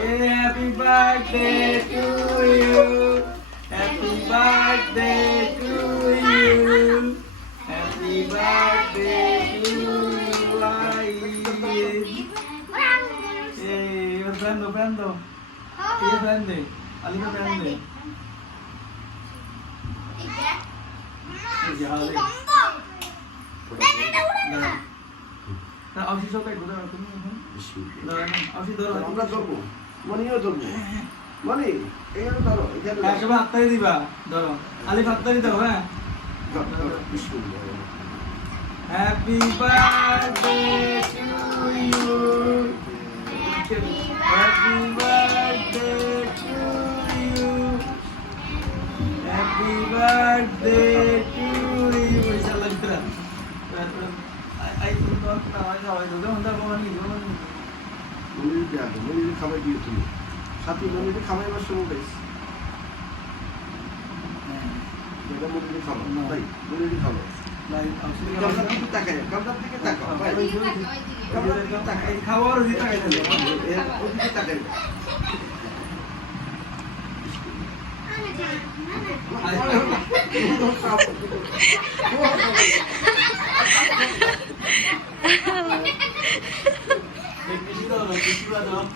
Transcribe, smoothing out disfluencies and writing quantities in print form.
Happy birthday to you. Happy birthday to you. Happy birthday to you. Prendo. Iya prende. Alika prende. Jahat. না অবশ্যই সবাই ঘুরে রাখো না অবশ্যই ধরো আমরা ধরবো মনিও ধরবো মনি এখানে ধরো এখানে হ্যাঁ সবাই হাততালি দিবা ধরো আলিফ হাততালি দাও হ্যাঁ happy birthday to you happy birthday to you happy birthday to you ইনশাআল্লাহ ভিতরে মনির খাবার দিয়ে তুমি সাথে মনির খাবার বসে বলেছ এটা মনির খাবার তাই মনির খাবার কামদার দিকে তাকাও ভাই কামদার দিকে তাকাই খাওয়ার দিকে তাকাই দিলে ওদিকে তাকাই Kişi de olur, kişi de olur.